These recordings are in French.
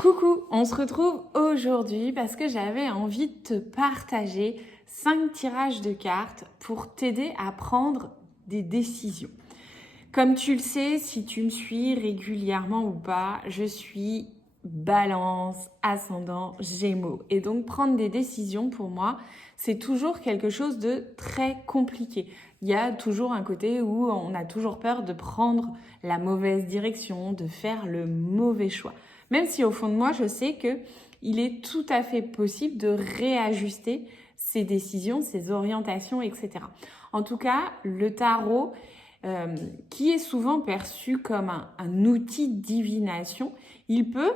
Coucou, on se retrouve aujourd'hui parce que j'avais envie de te partager 5 tirages de cartes pour t'aider à prendre des décisions. Comme tu le sais, si tu me suis régulièrement ou pas, je suis Balance, ascendant, Gémeaux. Et donc prendre des décisions pour moi, c'est toujours quelque chose de très compliqué. Il y a toujours un côté où on a toujours peur de prendre la mauvaise direction, de faire le mauvais choix. Même si au fond de moi, je sais que il est tout à fait possible de réajuster ses décisions, ses orientations, etc. En tout cas, le tarot, qui est souvent perçu comme un outil de divination, il peut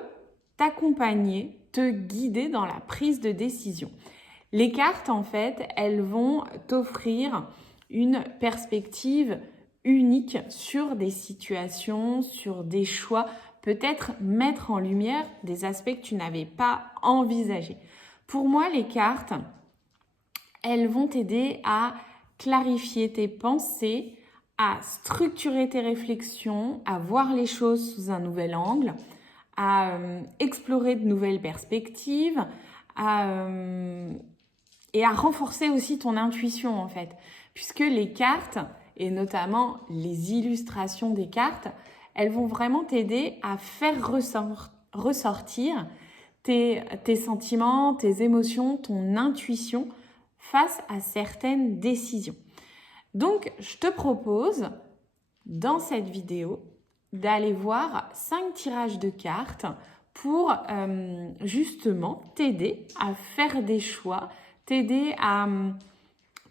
t'accompagner, te guider dans la prise de décision. Les cartes, en fait, elles vont t'offrir une perspective unique sur des situations, sur des choix, peut-être mettre en lumière des aspects que tu n'avais pas envisagés. Pour moi, les cartes, elles vont t'aider à clarifier tes pensées, à structurer tes réflexions, à voir les choses sous un nouvel angle, à explorer de nouvelles perspectives, et à renforcer aussi ton intuition en fait. Puisque les cartes, et notamment les illustrations des cartes, elles vont vraiment t'aider à faire ressortir tes sentiments, tes émotions, ton intuition face à certaines décisions. Donc, je te propose, dans cette vidéo, d'aller voir 5 tirages de cartes pour justement t'aider à faire des choix, t'aider à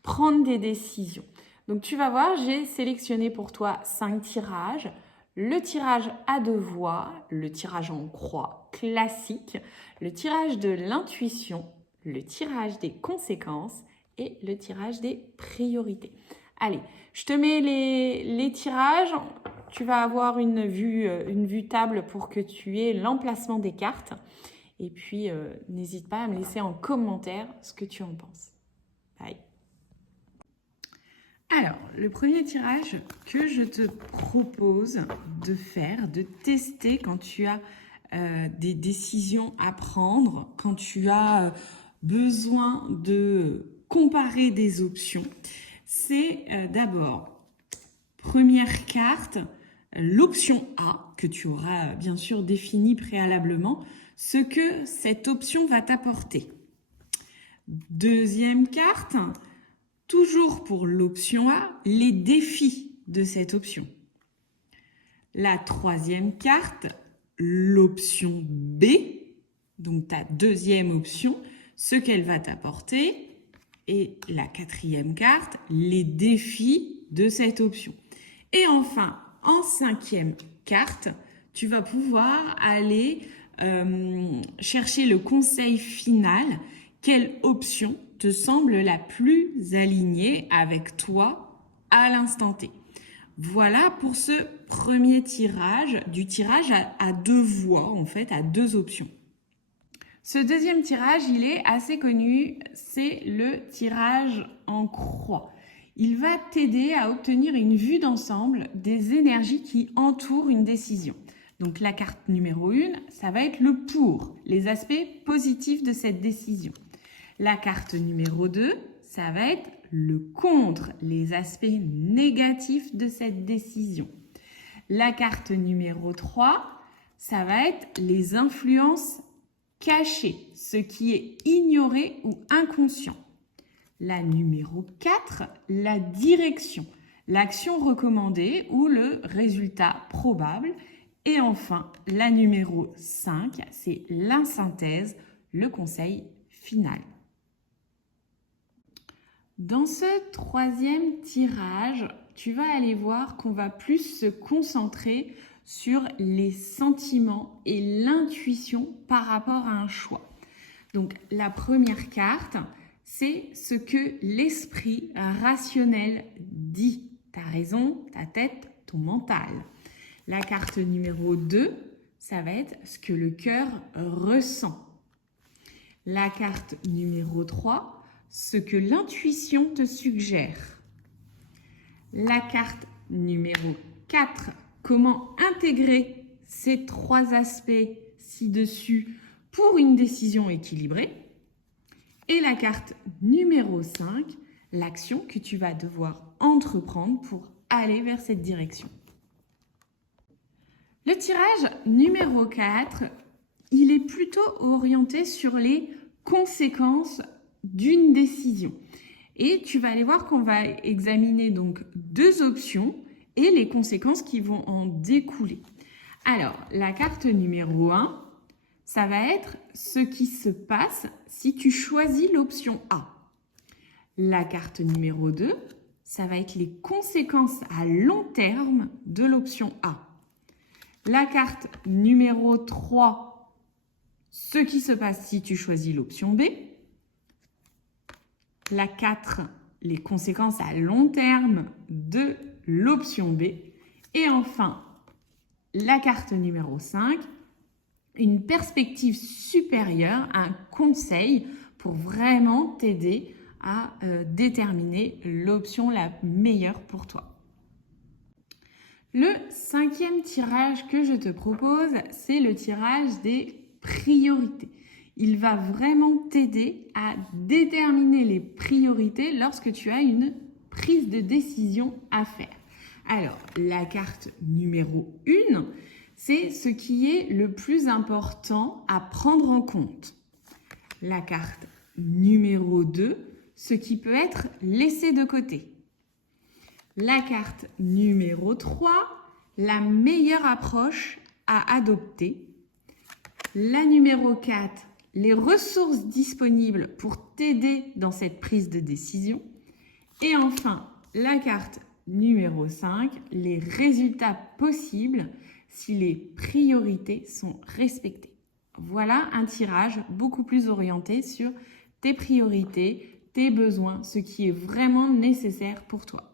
prendre des décisions. Donc tu vas voir, j'ai sélectionné pour toi 5 tirages. Le tirage à 2 voix, le tirage en croix classique, le tirage de l'intuition, le tirage des conséquences et le tirage des priorités. Allez, je te mets les tirages. Tu vas avoir une vue table pour que tu aies l'emplacement des cartes. Et puis, n'hésite pas à me laisser en commentaire ce que tu en penses. Bye. Alors, le premier tirage que je te propose de faire, de tester quand tu as des décisions à prendre, quand tu as besoin de comparer des options, c'est d'abord, première carte, l'option A, que tu auras bien sûr définie préalablement, ce que cette option va t'apporter. Deuxième carte, toujours pour l'option A, les défis de cette option. La troisième carte, l'option B, donc ta deuxième option, ce qu'elle va t'apporter. Et la quatrième carte, les défis de cette option. Et enfin, en cinquième carte, tu vas pouvoir aller chercher le conseil final. Quelle option te semble la plus alignée avec toi à l'instant T? Voilà pour ce premier tirage, du tirage à 2 voix, en fait, à 2 options. Ce deuxième tirage, il est assez connu, c'est le tirage en croix. Il va t'aider à obtenir une vue d'ensemble des énergies qui entourent une décision. Donc la carte numéro 1, ça va être le pour, les aspects positifs de cette décision. La carte numéro 2, ça va être le contre, les aspects négatifs de cette décision. La carte numéro 3, ça va être les influences cachées, ce qui est ignoré ou inconscient. La numéro 4, la direction, l'action recommandée ou le résultat probable. Et enfin, la numéro 5, c'est la synthèse, le conseil final. Dans ce troisième tirage, tu vas aller voir qu'on va plus se concentrer sur les sentiments et l'intuition par rapport à un choix. Donc la première carte, c'est ce que l'esprit rationnel dit. Ta raison, ta tête, ton mental. La carte numéro 2, ça va être ce que le cœur ressent. La carte numéro 3, ce que l'intuition te suggère. La carte numéro 4, comment intégrer ces 3 aspects, ci-dessus pour une décision équilibrée. Et la carte numéro 5, l'action que tu vas devoir entreprendre pour aller vers cette direction. Le tirage numéro 4, il est plutôt orienté sur les conséquences d'une décision. Et tu vas aller voir qu'on va examiner donc 2 options et les conséquences qui vont en découler. Alors, la carte numéro 1, ça va être ce qui se passe si tu choisis l'option A. La carte numéro 2, ça va être les conséquences à long terme de l'option A. La carte numéro 3, ce qui se passe si tu choisis l'option B. La 4, les conséquences à long terme de l'option B. Et enfin, la carte numéro 5, une perspective supérieure, un conseil pour vraiment t'aider à déterminer l'option la meilleure pour toi. Le 5e tirage que je te propose, c'est le tirage des priorités. Il va vraiment t'aider à déterminer les priorités lorsque tu as une prise de décision à faire. Alors, la carte numéro 1, c'est ce qui est le plus important à prendre en compte. La carte numéro 2, ce qui peut être laissé de côté. La carte numéro 3, la meilleure approche à adopter. La numéro 4, les ressources disponibles pour t'aider dans cette prise de décision. Et enfin, la carte numéro 5, les résultats possibles si les priorités sont respectées. Voilà un tirage beaucoup plus orienté sur tes priorités, tes besoins, ce qui est vraiment nécessaire pour toi.